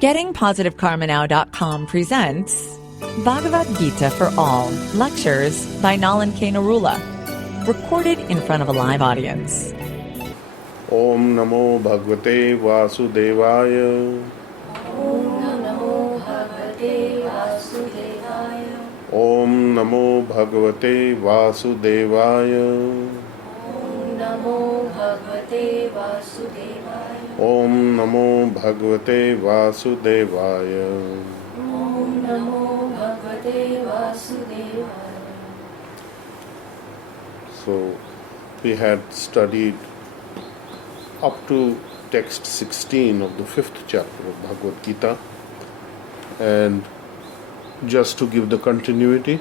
GettingPositiveKarmaNow.com presents Bhagavad Gita for All, lectures by Nalan K. Narula, recorded in front of a live audience. Om Namo Bhagavate Vasudevaya. Om Namo Bhagavate Vasudevaya. Om Namo Bhagavate Vasudevaya. Om Namo Bhagavate Vasudevaya. Om Namo Bhagavate Vasudevaya. Om Namo Bhagavate Vasudevaya. So we had studied up to text 16 of the 5th chapter of Bhagavad Gita, and just to give the continuity,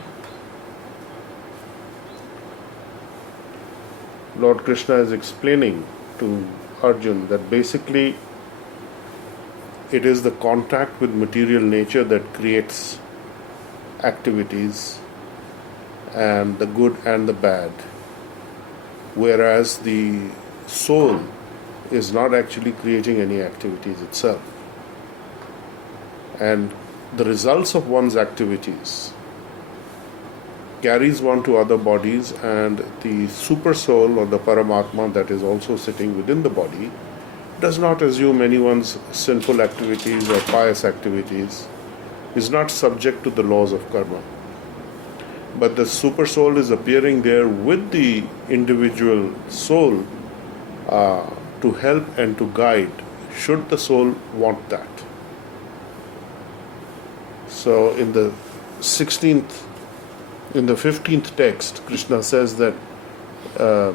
Lord Krishna is explaining to Arjun that basically it is the contact with material nature that creates activities, and the good and the bad, whereas the soul is not actually creating any activities itself. And the results of one's activities carries one to other bodies, and the super soul or the Paramatma that is also sitting within the body does not assume anyone's sinful activities or pious activities, is not subject to the laws of karma. But the super soul is appearing there with the individual soul to help and to guide, should the soul want that. So in the 15th text, Krishna says that the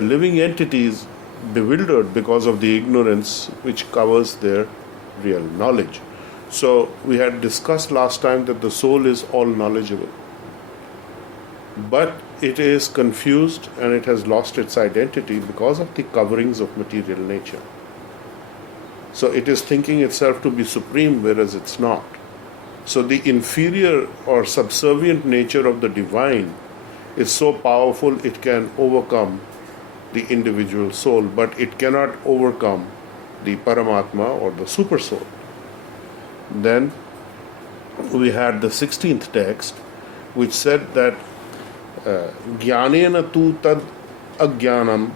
living entity is bewildered because of the ignorance which covers their real knowledge. So we had discussed last time that the soul is all knowledgeable, but it is confused and it has lost its identity because of the coverings of material nature. So it is thinking itself to be supreme, whereas it's not. So the inferior or subservient nature of the divine is so powerful it can overcome the individual soul, but it cannot overcome the Paramatma or the super soul. Then we had the 16th text, which said that Jnanena tu tad ajnanam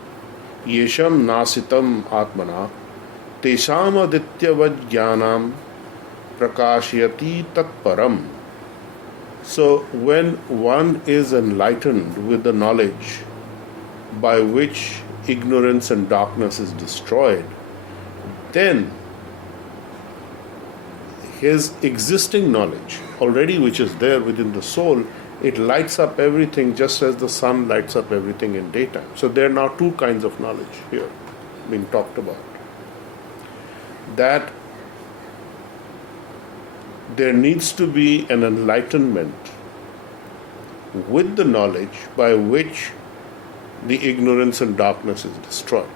yesham nasitam atmana tesham adityavad jnanam prakashyati tatparam. So when one is enlightened with the knowledge by which ignorance and darkness is destroyed, then his existing knowledge, already which is there within the soul, it lights up everything just as the sun lights up everything in daytime. So there are now two kinds of knowledge here being talked about. That there needs to be an enlightenment with the knowledge by which the ignorance and darkness is destroyed.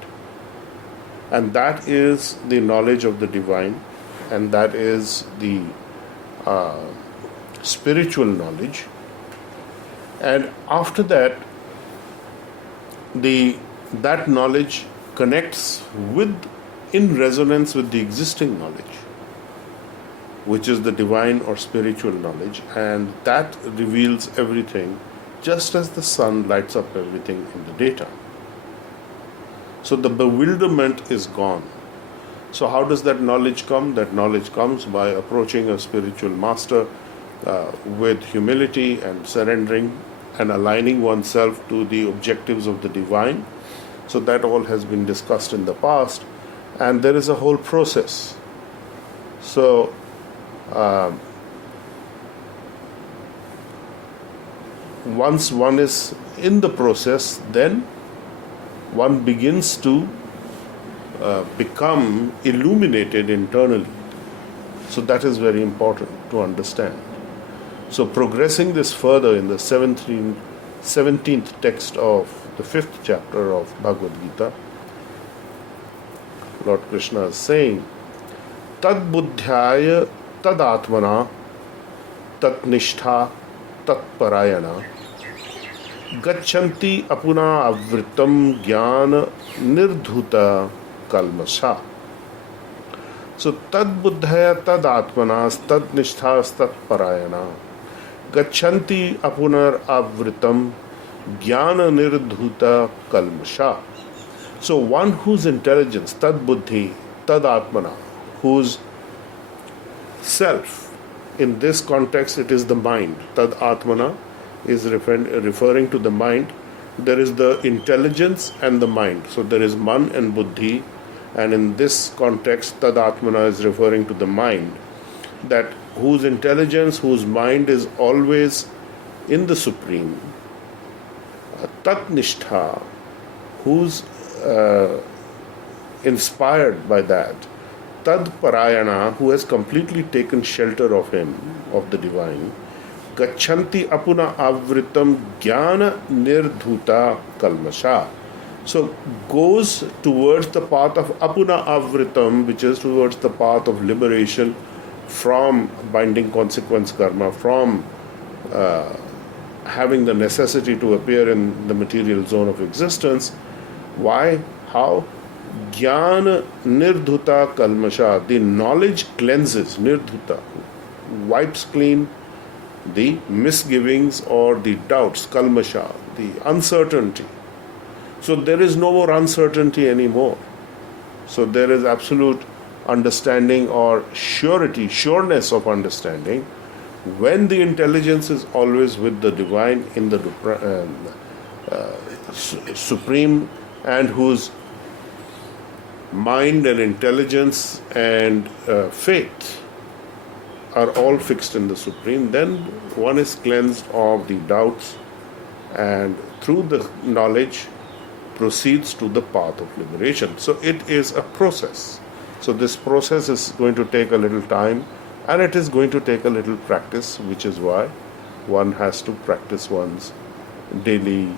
And that is the knowledge of the divine, and that is the spiritual knowledge. And after that, that knowledge connects in resonance with the existing knowledge, which is the divine or spiritual knowledge, and that reveals everything just as the sun lights up everything in the daytime. So the bewilderment is gone. So how does that knowledge come? That knowledge comes by approaching a spiritual master with humility and surrendering and aligning oneself to the objectives of the divine. So that all has been discussed in the past, and there is a whole process. So once one is in the process, then one begins to become illuminated internally. So that is very important to understand. So progressing this further in the 17th text of the 5th chapter of Bhagavad Gita, Lord Krishna is saying, Tad buddhyaya tad atmana tat nishtha tat parayana गच्छन्ति अपना आवृत्तम ज्ञान निर्धुता kalmasha. So tad buddhaya tad atmanas tad nishthas tad parayana gachanti apunar avritam jnana nirdhuta kalmasha. So one whose intelligence, tad buddhi, tad atmana, whose self, in this context it is the mind. Tad atmana is referring to the mind. There is the intelligence and the mind. So there is man and buddhi, and in this context tad atmana is referring to the mind, that whose intelligence, whose mind is always in the supreme. Tat nishtha, who's inspired by that. Tad parayana, who has completely taken shelter of him, of the divine. Gachanti apuna avritam jnana nirdhuta kalmasha. So goes towards the path of apuna avritam, which is towards the path of liberation from binding consequence karma, from having the necessity to appear in the material zone of existence. Why? How? Jnana nirdhuta kalmasha. The knowledge cleanses, nirdhuta, wipes clean the misgivings or the doubts, kalmasha, the uncertainty. So there is no more uncertainty anymore. So there is absolute understanding or surety, sureness of understanding, when the intelligence is always with the divine in the supreme, and whose mind and intelligence and faith are all fixed in the supreme, then one is cleansed of the doubts and through the knowledge proceeds to the path of liberation. So it is a process. So this process is going to take a little time, and it is going to take a little practice, which is why one has to practice one's daily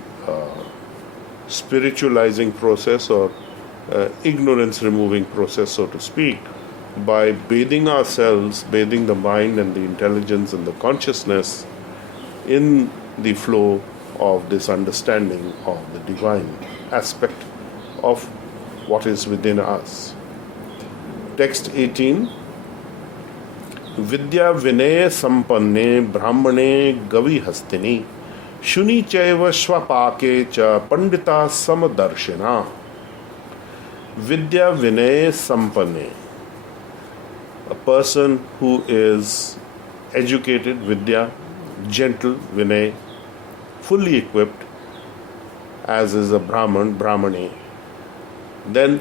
spiritualizing process, or ignorance removing process, so to speak, by bathing ourselves, bathing the mind and the intelligence and the consciousness in the flow of this understanding of the divine aspect of what is within us. Text 18. Vidya vinaya sampanne brahmane gavi hastini shuni chaiva swapake cha pandita samadarshina. Vidya vinaya sampanne. A person who is educated, vidya, gentle, vinay, fully equipped, as is a Brahman, Brahmane. Then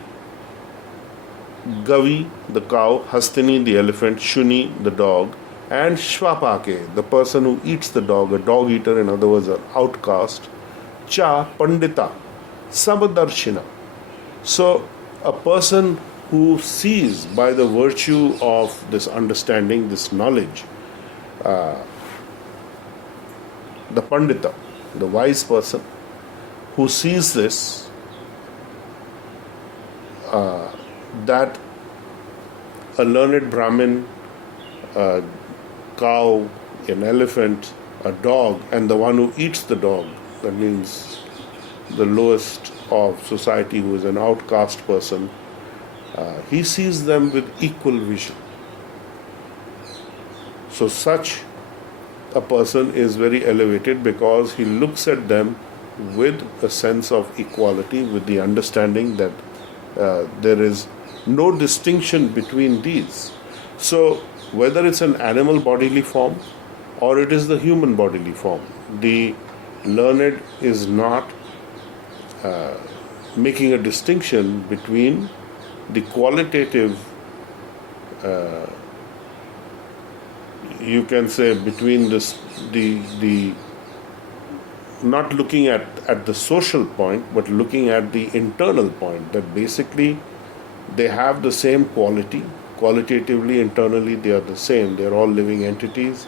Gavi, the cow, Hastini, the elephant, Shuni, the dog, and Shwapake, the person who eats the dog, a dog eater, in other words, an outcast. Cha, Pandita, Samadarshina. So, a person who sees by the virtue of this understanding, this knowledge, the Pandita, the wise person, who sees this, that a learned Brahmin, a cow, an elephant, a dog, and the one who eats the dog, that means the lowest of society, who is an outcast person, he sees them with equal vision. So such a person is very elevated because he looks at them with a sense of equality, with the understanding that there is no distinction between these. So whether it's an animal bodily form or it is the human bodily form, the learned is not making a distinction between the qualitative, you can say, between this, the not looking at the social point, but looking at the internal point, that basically they have the same quality. Qualitatively, internally, they are the same. They are all living entities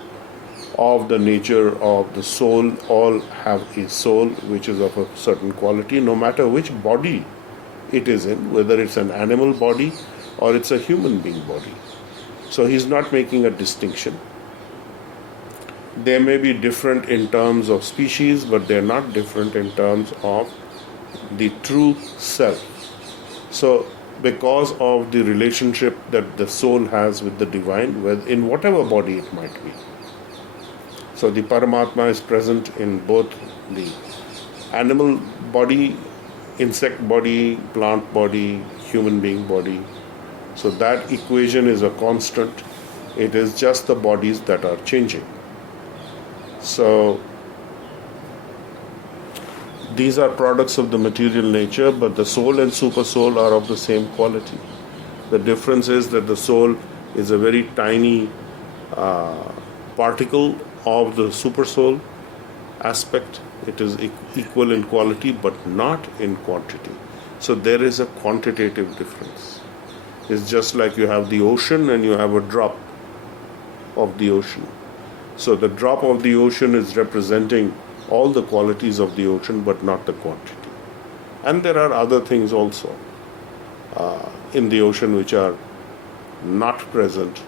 of the nature of the soul. All have a soul which is of a certain quality, no matter which body it is in, whether it's an animal body or it's a human being body. So he's not making a distinction. They may be different in terms of species, but they're not different in terms of the true self. So because of the relationship that the soul has with the divine, in whatever body it might be. So the Paramatma is present in both the animal body, insect body, plant body, human being body. So that equation is a constant. It is just the bodies that are changing. So these are products of the material nature, but the soul and super soul are of the same quality. The difference is that the soul is a very tiny particle of the super soul aspect. It is equal in quality but not in quantity. So there is a quantitative difference. It's just like you have the ocean and you have a drop of the ocean. So the drop of the ocean is representing all the qualities of the ocean but not the quantity. And there are other things also in the ocean which are not present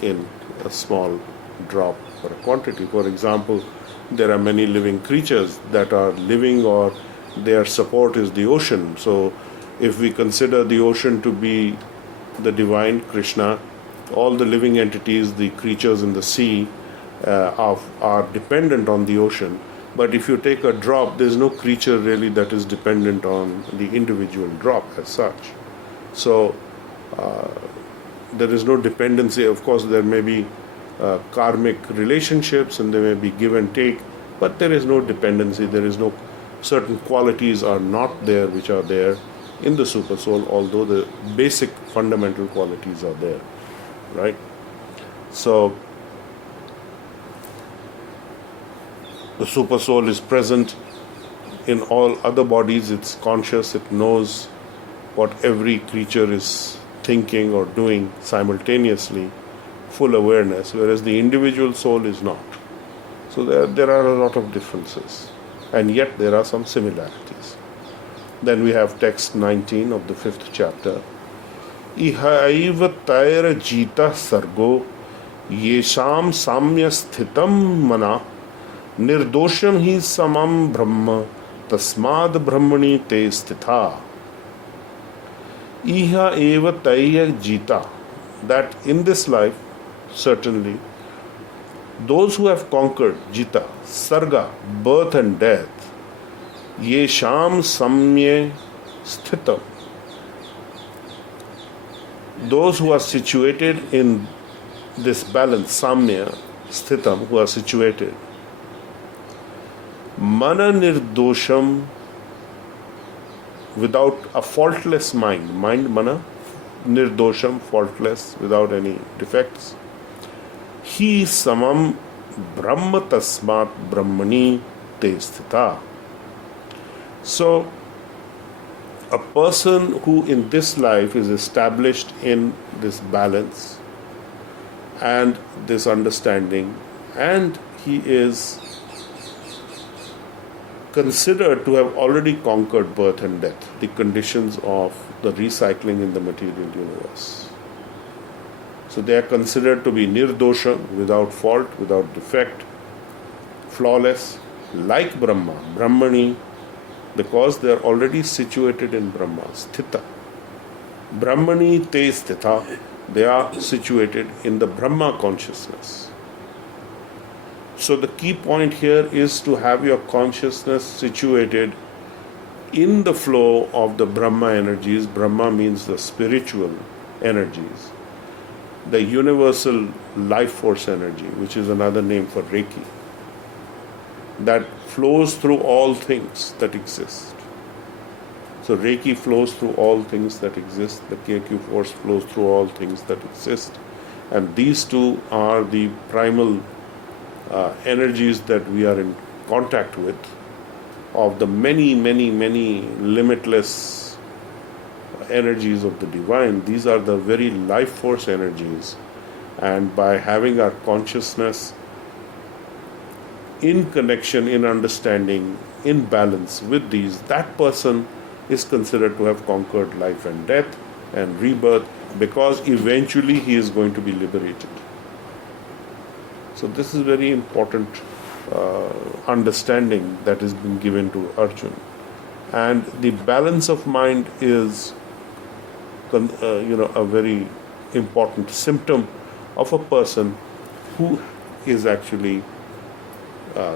in a small drop or a quantity. For example, there are many living creatures that are living or their support is the ocean. So if we consider the ocean to be the divine Krishna, all the living entities, the creatures in the sea are dependent on the ocean. But if you take a drop, there's no creature really that is dependent on the individual drop as such. So there is no dependency. Of course, there may be karmic relationships and there may be give and take, but there is no dependency. There is no certain qualities are not there which are there in the super soul, although the basic fundamental qualities are there, right? So the super soul is present in all other bodies. It's conscious. It knows what every creature is thinking or doing simultaneously, full awareness, whereas the individual soul is not. So there are a lot of differences, and yet there are some similarities. Then we have text 19 of the 5th chapter. Ihaiva taira jita sargo yesham samya sthitam mana nirdosham hi samam brahma tasmad brahmani te sthitha. Iha eva taira jita, that in this life, certainly, those who have conquered jita, sarga, birth and death, yesham samye sthitam, those who are situated in this balance, samya, sthitam, who are situated, mana nirdosham, without a faultless mind, mana, nirdosham, faultless, without any defects, he samam brahma tasmat brahmani te sthita. So a person who in this life is established in this balance and this understanding, and he is considered to have already conquered birth and death, the conditions of the recycling in the material universe. So they are considered to be nirdosha, without fault, without defect, flawless, like Brahma, Brahmani, because they are already situated in Brahma, sthita. Brahmani te sthita, they are situated in the Brahma consciousness. So the key point here is to have your consciousness situated in the flow of the Brahma energies. Brahma means the spiritual energies, the universal life force energy, which is another name for Reiki, that flows through all things that exist. So Reiki flows through all things that exist. The KQ force flows through all things that exist. And these two are the primal energies that we are in contact with, of the many, many, many limitless energies of the divine. These are the very life force energies. And by having our consciousness in connection, in understanding, in balance with these, that person is considered to have conquered life and death and rebirth, because eventually he is going to be liberated. So this is very important understanding that has been given to Arjuna. And the balance of mind is a very important symptom of a person who is actually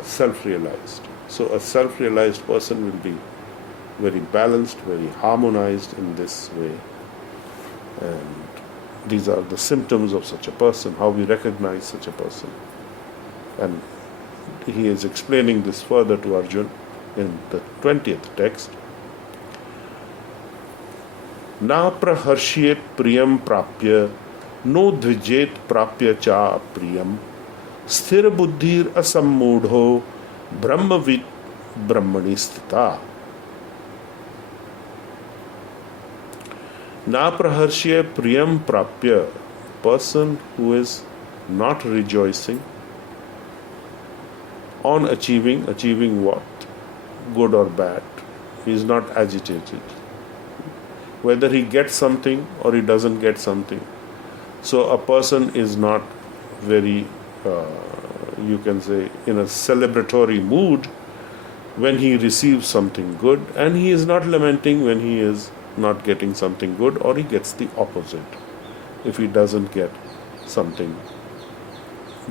self-realized. So a self-realized person will be very balanced, very harmonized in this way. And these are the symptoms of such a person, how we recognize such a person. And he is explaining this further to Arjun in the 20th text. Na praharshyet priyam prapya, no dvijet prapya cha priyam, sthira buddhir asammudho, brahmavid brahmani sthita. Na praharshya priyam prapya, person who is not rejoicing on achieving what? Good or bad. He is not agitated. Whether he gets something or he doesn't get something. So a person is not very, you can say, in a celebratory mood when he receives something good, and he is not lamenting when he is not getting something good, or he gets the opposite. If he doesn't get something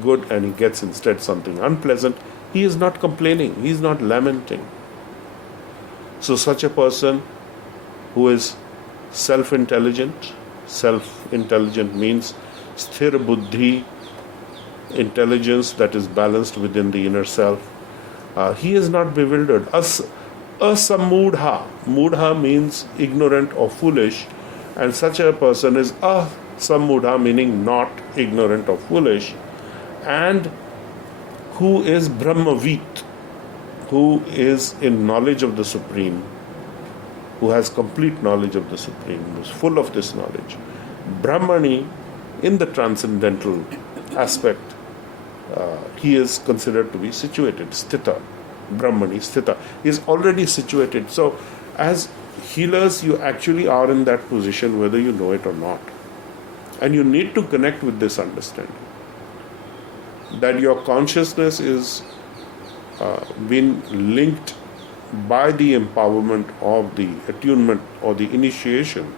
good and he gets instead something unpleasant, he is not complaining, he is not lamenting. So such a person who is self-intelligent means sthira buddhi, intelligence that is balanced within the inner self. He is not bewildered. Asamudha. Mudha means ignorant or foolish, and such a person is asamudha, meaning not ignorant or foolish, and who is brahmavit, who is in knowledge of the Supreme, who has complete knowledge of the Supreme, who is full of this knowledge. Brahmani, in the transcendental aspect, he is considered to be situated, sthita. Brahmani, sthita. He is already situated. So, as healers, you actually are in that position whether you know it or not. And you need to connect with this understanding. That your consciousness is been linked by the empowerment of the attunement or the initiation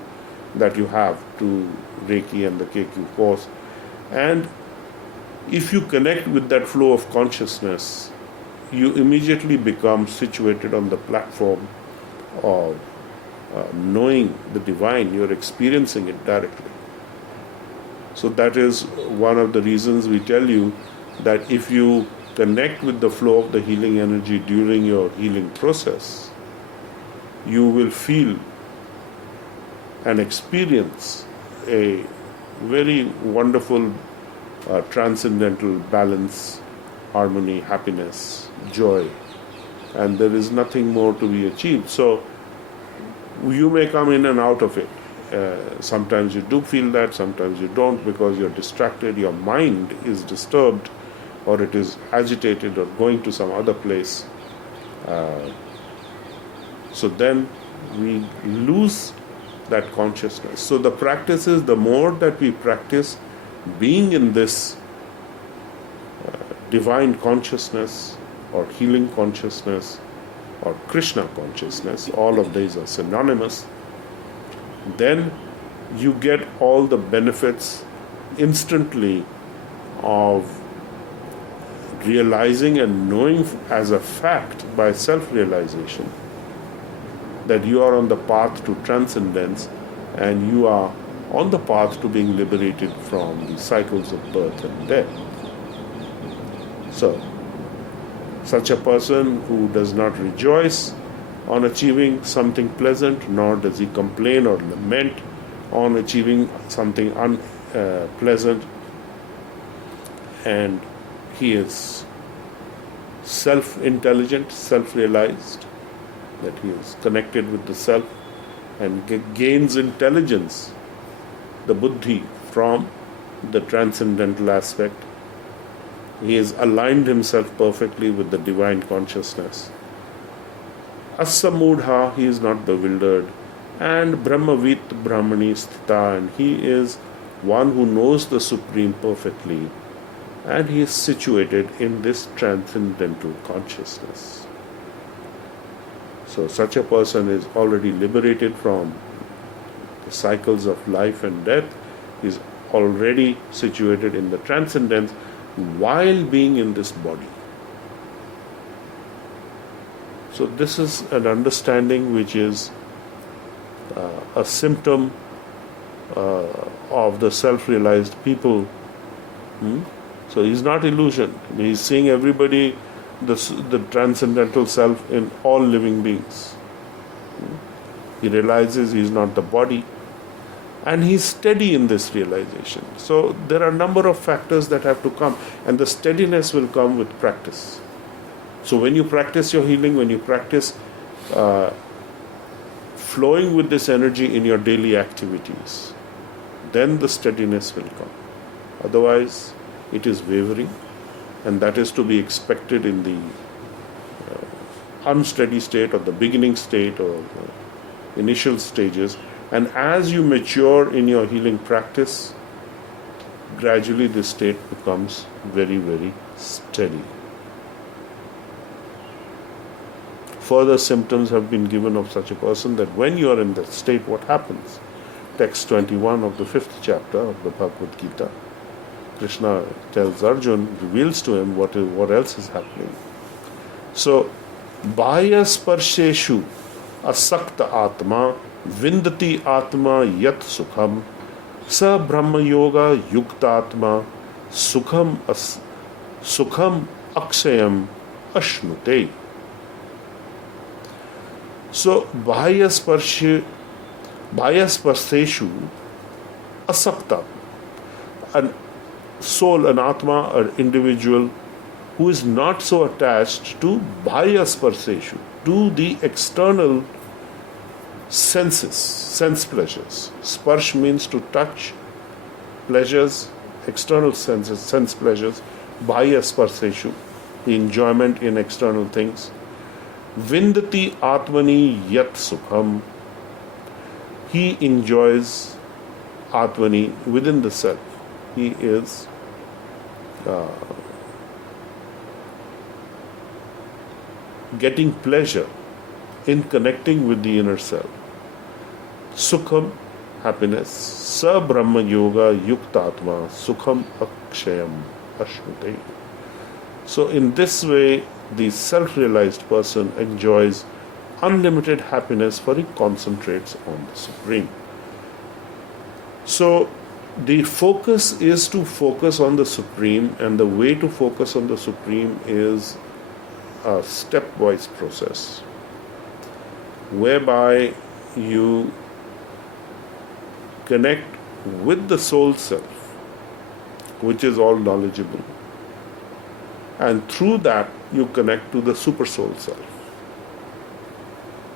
that you have to Reiki and the KQ course. And if you connect with that flow of consciousness, you immediately become situated on the platform of knowing the divine. You're experiencing it directly. So that is one of the reasons we tell you that if you connect with the flow of the healing energy during your healing process, you will feel and experience a very wonderful transcendental balance, harmony, happiness, joy, and there is nothing more to be achieved. So you may come in and out of it. Sometimes you do feel that, sometimes you don't, because you're distracted, your mind is disturbed, or it is agitated or going to some other place. So then we lose that consciousness. So the practice is, the more that we practice being in this divine consciousness or healing consciousness or Krishna consciousness, all of these are synonymous, then you get all the benefits instantly of realizing and knowing as a fact by self-realization that you are on the path to transcendence and you are on the path to being liberated from the cycles of birth and death. So, such a person who does not rejoice on achieving something pleasant, nor does he complain or lament on achieving something unpleasant, and he is self-intelligent, self-realized, that he is connected with the self and gains intelligence, the buddhi, from the transcendental aspect. He has aligned himself perfectly with the divine consciousness. Asamudha, he is not bewildered, and Brahmavit Brahmani Sthita, and he is one who knows the Supreme perfectly, and he is situated in this transcendental consciousness. So such a person is already liberated from the cycles of life and death, is already situated in the transcendence while being in this body. So this is an understanding which is a symptom of the self-realized people. So he's not illusion. He's seeing everybody, the transcendental self in all living beings. He realizes he's not the body, and he's steady in this realization. So there are a number of factors that have to come, and the steadiness will come with practice. So when you practice your healing, when you practice flowing with this energy in your daily activities, then the steadiness will come. Otherwise, it is wavering, and that is to be expected in the unsteady state or the beginning state or the initial stages. And as you mature in your healing practice, gradually this state becomes very, very steady. Further symptoms have been given of such a person that when you are in that state, what happens? Text 21 of the 5th chapter of the Bhagavad Gita, Krishna tells Arjun, reveals to him what else is happening. So, Bhaya Sparsheshu Asakta Atma Vindati Atma Yat Sukham Sa Brahma Yoga Yuktatma Sukham Akshayam Ashnute. So, Bhaya Sparsheshu Asakta, an soul, an atma, an individual who is not so attached to bhaya sparseshu, to the external senses, sense pleasures. Sparsh means to touch, pleasures, external senses, sense pleasures. Bhaya sparseshu, the enjoyment in external things. Vindati atmani yat sukham, he enjoys atmani within the self. He is getting pleasure in connecting with the inner self. Sukham, happiness. Sa Brahma Yoga Yuktatma Sukham Akshayam Ashnute. So in this way, the self-realized person enjoys unlimited happiness, for he concentrates on the Supreme. So the focus is to focus on the Supreme, and the way to focus on the Supreme is a stepwise process whereby you connect with the soul self, which is all knowledgeable, and through that you connect to the super soul self.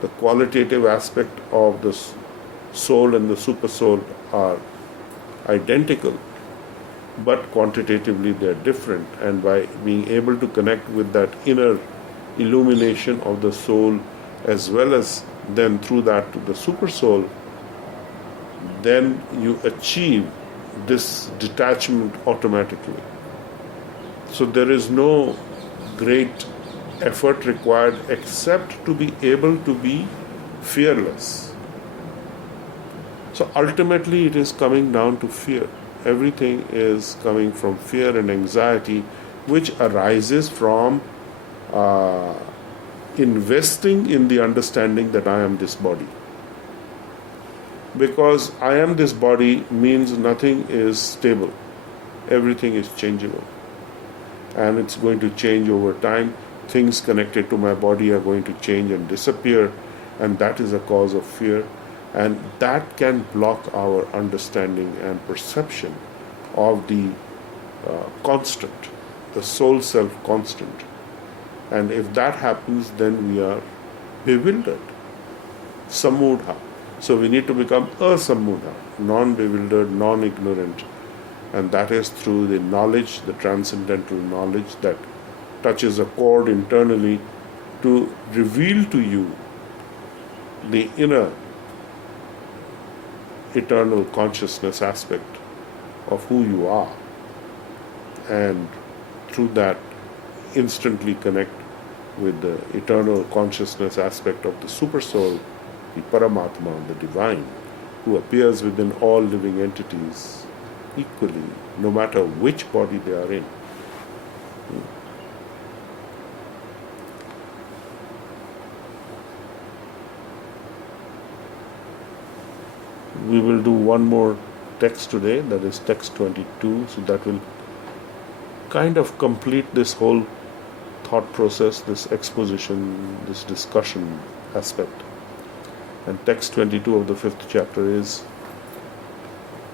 The qualitative aspect of the soul and the super soul are identical, but quantitatively they are different, and by being able to connect with that inner illumination of the soul as well as then through that to the super soul, then you achieve this detachment automatically. So there is no great effort required except to be able to be fearless. So ultimately it is coming down to fear. Everything is coming from fear and anxiety, which arises from investing in the understanding that I am this body. Because I am this body means nothing is stable. Everything is changeable. And it's going to change over time. Things connected to my body are going to change and disappear, and that is a cause of fear, and that can block our understanding and perception of the constant, the soul self constant. And if that happens, then we are bewildered, samudha. So we need to become a samudha, non-bewildered, non-ignorant, and that is through the knowledge, the transcendental knowledge that touches a chord internally to reveal to you the inner eternal consciousness aspect of who you are, and through that instantly connect with the eternal consciousness aspect of the super soul, the Paramatma, the divine, who appears within all living entities equally, no matter which body they are in. We will do one more text today, that is text 22, so that will kind of complete this whole thought process, this exposition, this discussion aspect. And text 22 of the 5th chapter is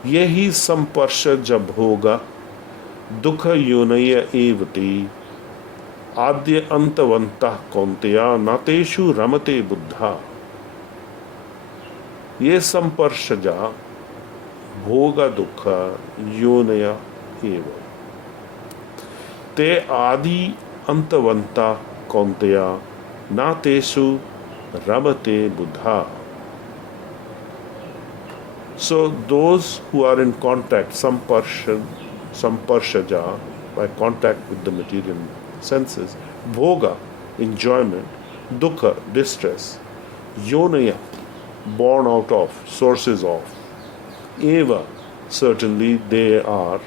Yehi samparsha jab hoga dukha yonaya evati adya antavantah kaunteya nateshu ramate buddha. ये संपर्शजा भोग दुख योनय एव ते आदि अंतवंता कौंतया ना तेषु रमते Buddha. So those who are in contact, samparshaja, by contact with the material senses, bhoga, enjoyment, dukkha, distress, yonaya, born out of, sources of, eva, certainly they are,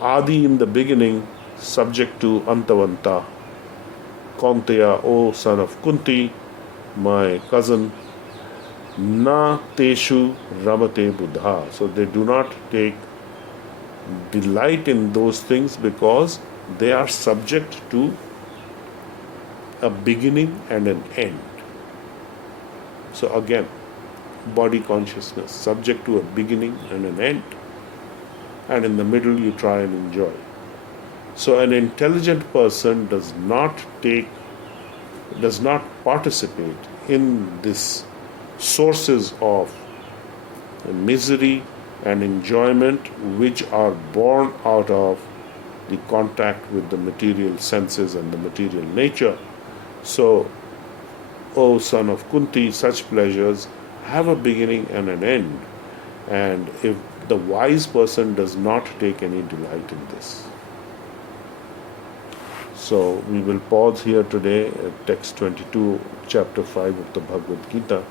adi in the beginning, subject to antavanta, kaunteya, O son of Kunti, my cousin, na teshu ramate buddha. So they do not take delight in those things because they are subject to a beginning and an end. So again, body consciousness, subject to a beginning and an end, and in the middle you try and enjoy. So an intelligent person does not participate in this sources of misery and enjoyment which are born out of the contact with the material senses and the material nature. So, O son of Kunti, such pleasures have a beginning and an end, and if the wise person does not take any delight in this. So we will pause here today at text 22, chapter 5 of the Bhagavad Gita,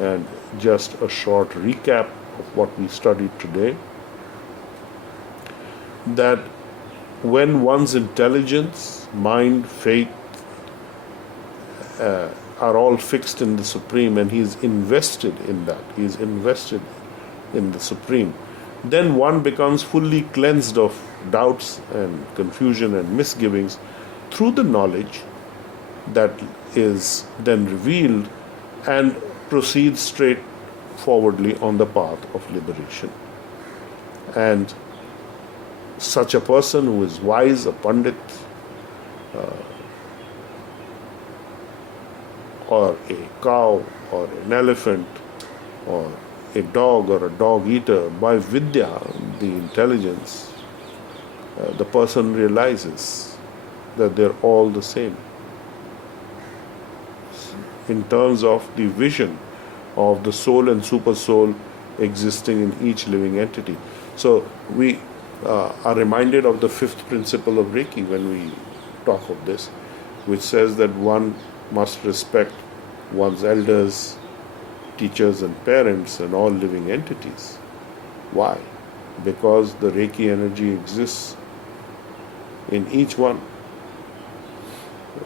and just a short recap of what we studied today. That when one's intelligence, mind, faith are all fixed in the Supreme, and he is invested in that, he is invested in the Supreme, then one becomes fully cleansed of doubts and confusion and misgivings through the knowledge that is then revealed, and proceeds straight forwardly on the path of liberation. And such a person who is wise, a pandit, or a cow, or an elephant, or a dog, or a dog eater, by vidya, the intelligence, the person realizes that they're all the same in terms of the vision of the soul and super soul existing in each living entity. So we are reminded of the 5th principle of Reiki when we talk of this, which says that one must respect one's elders, teachers and parents and all living entities. Why? Because the Reiki energy exists in each one.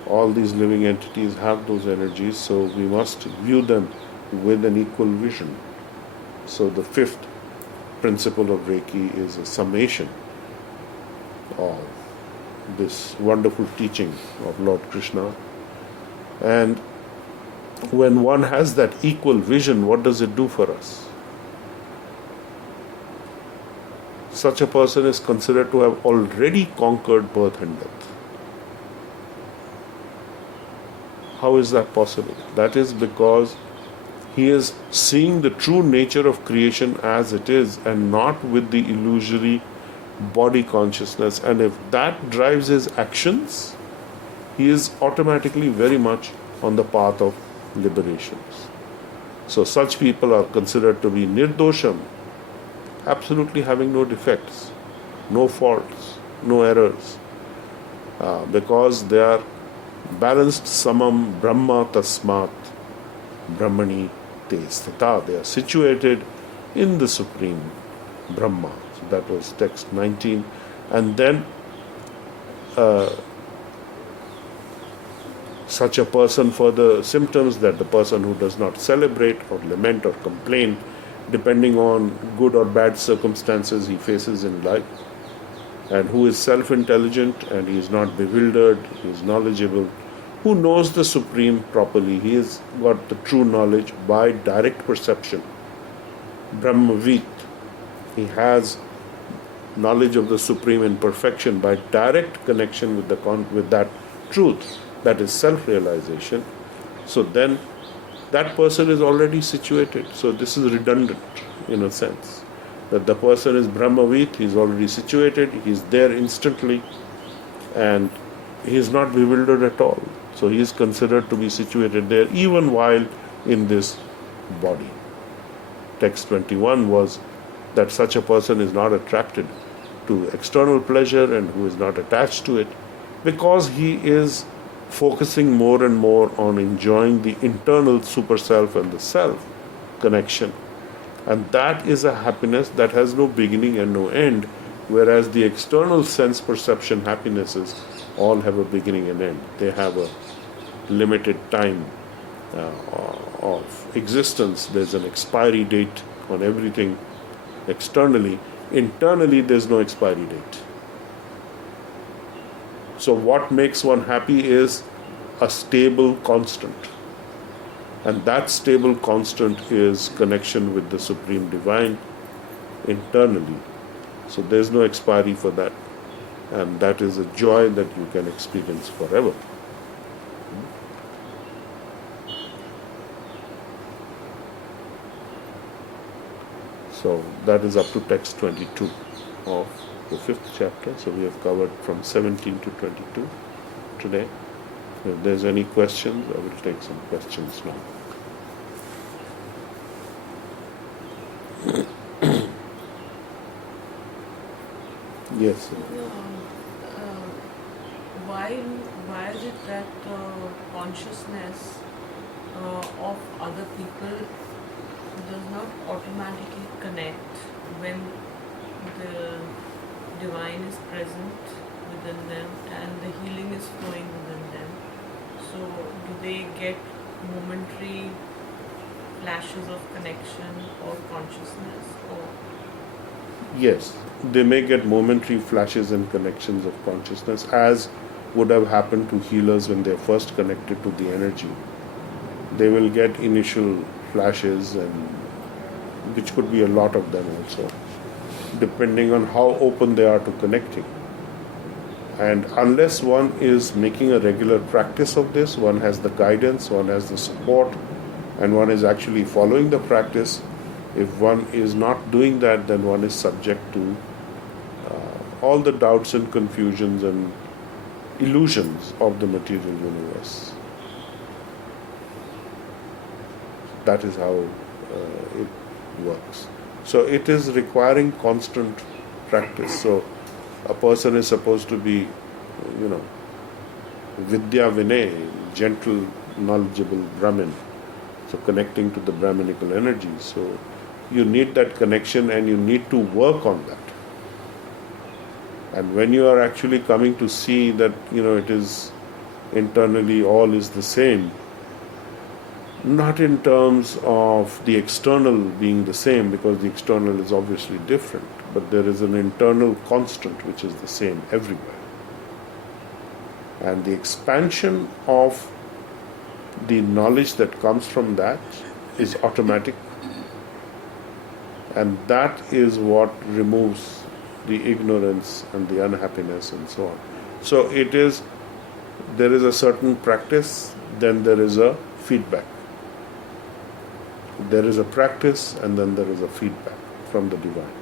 All these living entities have those energies, so we must view them with an equal vision. So the 5th principle of Reiki is a summation of this wonderful teaching of Lord Krishna. And when one has that equal vision, what does it do for us? Such a person is considered to have already conquered birth and death. How is that possible? That is because he is seeing the true nature of creation as it is, and not with the illusory body consciousness. And if that drives his actions, he is automatically very much on the path of liberations. So such people are considered to be nirdosham, absolutely having no defects, no faults, no errors, because they are balanced samam brahma tasmat brahmani Te sthita, they are situated in the Supreme Brahma. So that was text 19. And then such a person, for the symptoms, that the person who does not celebrate or lament or complain, depending on good or bad circumstances he faces in life, and who is self-intelligent and he is not bewildered, he is knowledgeable, who knows the Supreme properly, he has got the true knowledge by direct perception. Brahmavit, he has knowledge of the Supreme in perfection by direct connection with with that truth, that is self-realization. So then that person is already situated. So this is redundant in a sense. That the person is Brahmavit, he is already situated, he is there instantly, and he is not bewildered at all. So he is considered to be situated there even while in this body. Text 21 was that such a person is not attracted to external pleasure and who is not attached to it, because he is focusing more and more on enjoying the internal super self and the self connection. And that is a happiness that has no beginning and no end, whereas the external sense perception happinesses all have a beginning and end. They have a limited time of existence. There's an expiry date on everything externally. Internally, there's no expiry date. So what makes one happy is a stable constant. And that stable constant is connection with the Supreme Divine internally. So there's no expiry for that. And that is a joy that you can experience forever. So that is up to text 22 of the 5th chapter. So we have covered from 17 to 22 today. If there's any questions, I will take some questions now. Yes. Sir. Why is it that consciousness of other people does not automatically connect when the divine is present within them and the healing is flowing within them? So do they get momentary flashes of connection or consciousness, or? Yes, they may get momentary flashes and connections of consciousness, as would have happened to healers when they're first connected to the energy. They will get initial flashes, and which could be a lot of them also, depending on how open they are to connecting. And unless one is making a regular practice of this, one has the guidance, one has the support, and one is actually following the practice. If one is not doing that, then one is subject to all the doubts and confusions and illusions of the material universe. That is how it works. So it is requiring constant practice. So a person is supposed to be, Vidya Vinay, gentle, knowledgeable Brahmin. So connecting to the Brahminical energy. So you need that connection and you need to work on that. And when you are actually coming to see that, it is internally all is the same, not in terms of the external being the same, because the external is obviously different, but there is an internal constant which is the same everywhere. And the expansion of the knowledge that comes from that is automatic, and that is what removes the ignorance and the unhappiness and so on. So there is a certain practice, then there is a feedback. There is a practice and then there is a feedback from the divine.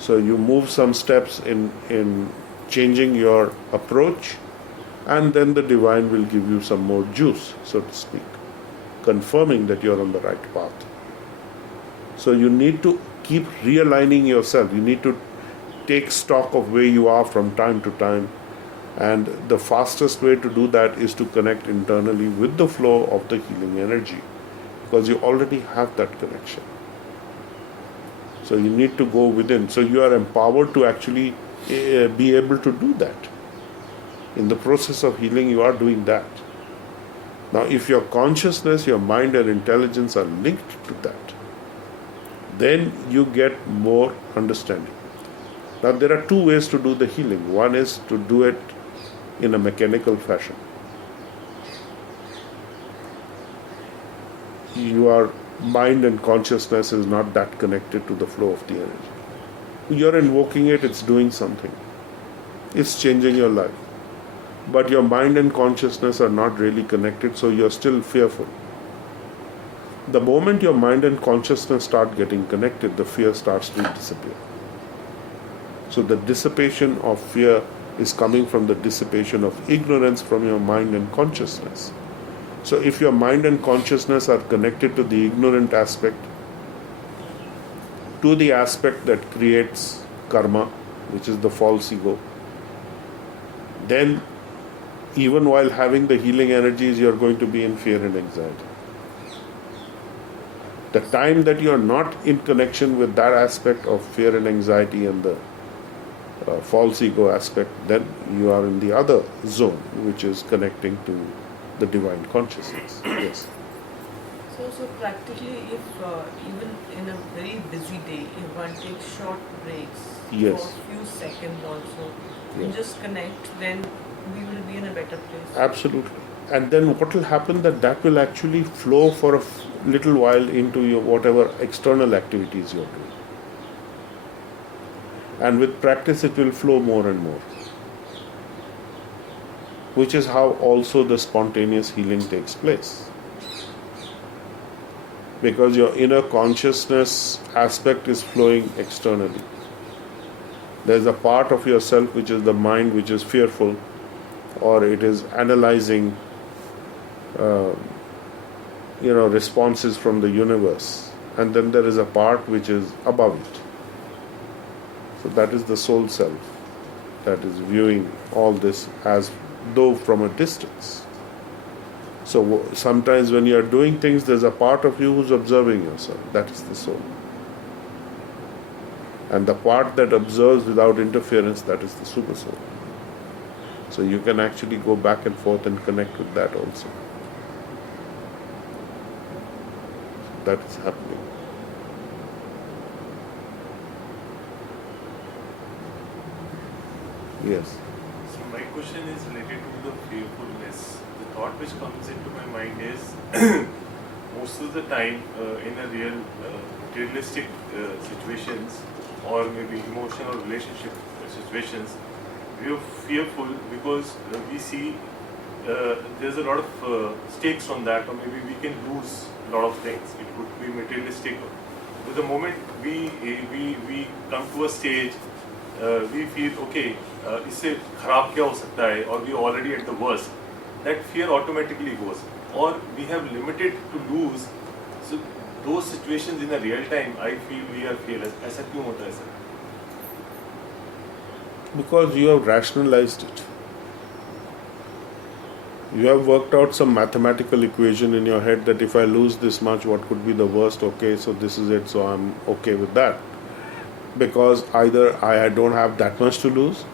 So you move some steps in changing your approach, and then the divine will give you some more juice, so to speak, confirming that you're on the right path. So you need to keep realigning yourself. You need to take stock of where you are from time to time. And the fastest way to do that is to connect internally with the flow of the healing energy. because you already have that connection. So you need to go within. So you are empowered to actually be able to do that. In the process of healing, you are doing that. Now, if your consciousness, your mind, and intelligence are linked to that, then you get more understanding. Now, there are two ways to do the healing. One is to do it in a mechanical fashion. Your mind and consciousness is not that connected to the flow of the energy. You're invoking it, it's doing something. It's changing your life. But your mind and consciousness are not really connected, so you're still fearful. The moment your mind and consciousness start getting connected, the fear starts to disappear. So the dissipation of fear is coming from the dissipation of ignorance from your mind and consciousness. So if your mind and consciousness are connected to the ignorant aspect, to the aspect that creates karma, which is the false ego, then even while having the healing energies, you're going to be in fear and anxiety. The time that you're not in connection with that aspect of fear and anxiety and the false ego aspect, then you are in the other zone, which is connecting to the divine consciousness. Yes. So practically, if even in a very busy day, if one takes short breaks Yes. for a few seconds also, Yes. and just connect, then we will be in a better place. Absolutely. And then what will happen, that will actually flow for a little while into your whatever external activities you're doing. And with practice it will flow more and more. Which is how also the spontaneous healing takes place. Because your inner consciousness aspect is flowing externally. There's a part of yourself which is the mind, which is fearful, or it is analyzing responses from the universe, and then there is a part which is above it. So that is the soul self that is viewing all this as though from a distance. So sometimes when you are doing things, there's a part of you who's observing yourself. That is the soul. And the part that observes without interference, that is the super soul. So you can actually go back and forth and connect with that also. That is happening. Yes. So my question is related to the fearfulness. The thought which comes into my mind is most of the time in a real materialistic situations or maybe emotional relationship situations, we are fearful because we see there's a lot of stakes on that, or maybe we can lose a lot of things. It could be materialistic. But the moment we come to a stage, we feel okay, इससे खराब क्या हो सकता है, or we are already at the worst. That fear automatically goes, or we have limited to lose. So those situations in a real time, I feel we are fearless. ऐसा क्यों होता है sir? Because you have rationalized it. You have worked out some mathematical equation in your head that if I lose this much, what could be the worst? Okay, so this is it, so I'm okay with that. Because either I don't have that much to lose,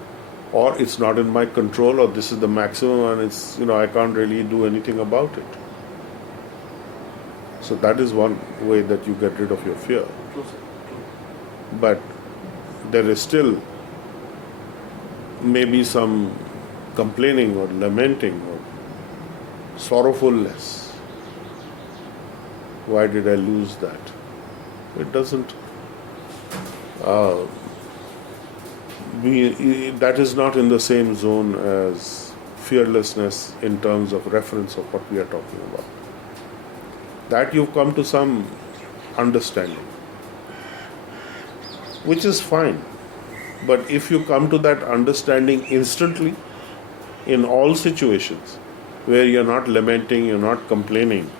or it's not in my control, or this is the maximum and it's, I can't really do anything about it. So that is one way that you get rid of your fear. True, sir. True. But there is still maybe some complaining or lamenting or sorrowfulness. Why did I lose that? It doesn't. That is not in the same zone as fearlessness in terms of reference of what we are talking about. That you've come to some understanding, which is fine. But if you come to that understanding instantly, in all situations, where you're not lamenting, you're not complaining,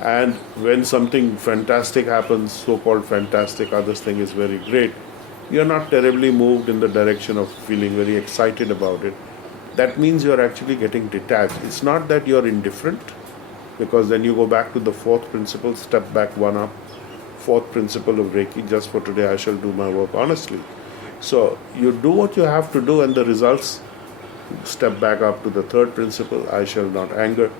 and when something fantastic happens, so-called fantastic, others think is very great, you're not terribly moved in the direction of feeling very excited about it. That means you're actually getting detached. It's not that you're indifferent, because then you go back to the fourth principle, step back one up. Fourth principle of Reiki, just for today I shall do my work honestly. So you do what you have to do, and the results, step back up to the third principle, I shall not anger.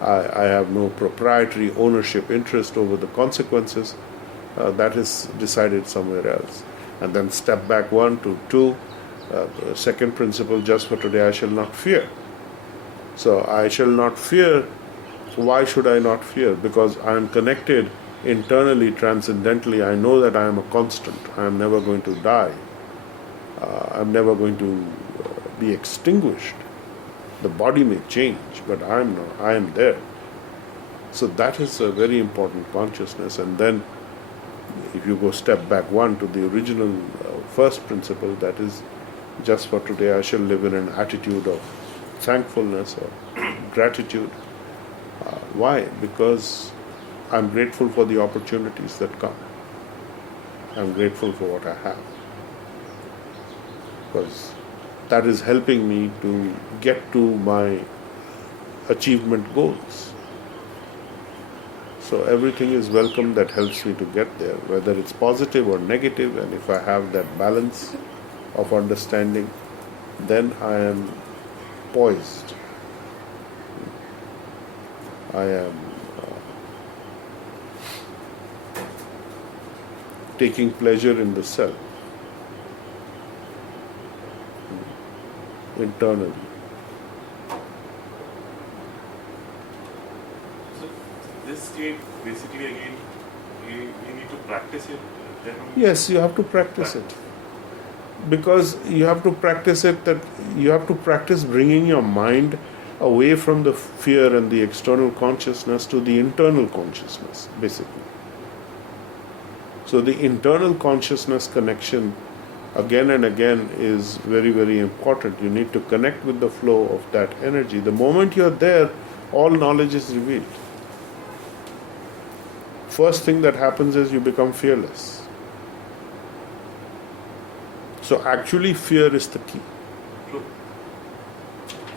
I have no proprietary ownership interest over the consequences. That is decided somewhere else. And then step back one to two, second principle, just for today I shall not fear. So I shall not fear. Why should I not fear? Because I am connected internally, transcendentally. I know that I am a constant. I am never going to die. I'm never going to be extinguished. The body may change, but I am not. I am there. So that is a very important consciousness. And then if you go step back one to the original first principle, that is, just for today I shall live in an attitude of thankfulness or gratitude. Why? Because I'm grateful for the opportunities that come. I'm grateful for what I have. Because that is helping me to get to my achievement goals. So everything is welcome that helps me to get there, whether it's positive or negative, and if I have that balance of understanding, then I am poised. I am taking pleasure in the self, internally. So this state, basically, again, you need to practice it. Then only Yes, you have to practice it. Because you have to practice it, that you have to practice bringing your mind away from the fear and the external consciousness to the internal consciousness, basically. So the internal consciousness connection again and again is very, very important. You need to connect with the flow of that energy. The moment you're there, all knowledge is revealed. First thing that happens is you become fearless. So actually fear is the key. True.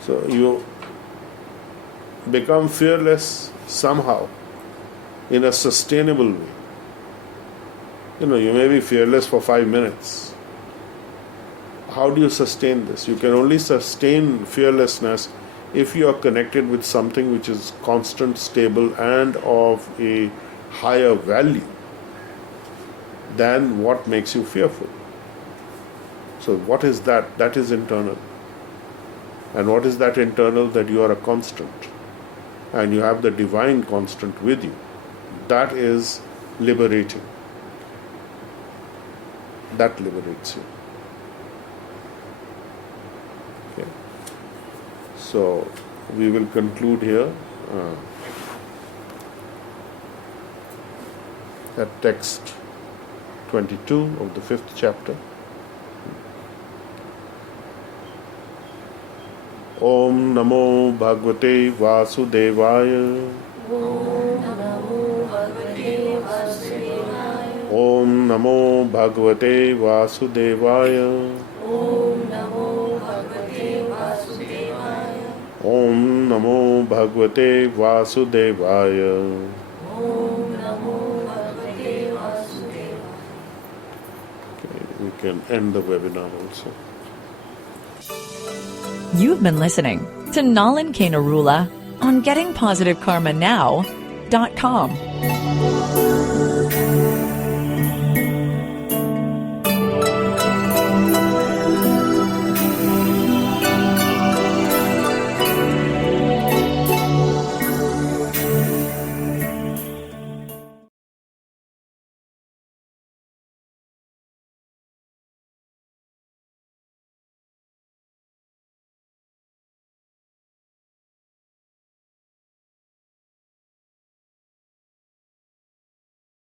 So you become fearless somehow in a sustainable way. You may be fearless for 5 minutes. How do you sustain this? You can only sustain fearlessness if you are connected with something which is constant, stable, and of a higher value than what makes you fearful. So what is that? That is internal. And what is that internal? That you are a constant. And you have the divine constant with you. That is liberating. That liberates you. Okay. So we will conclude here. At text 22 of the 5th chapter. Om Namo Bhagavate Vasudevaya. Om Namo Bhagavate Vasudevaya. Om Namo Bhagavate Vasudevaya. Okay, we can end the webinar also. You've been listening to Nalan Kainarula on GettingPositiveKarmaNow.com.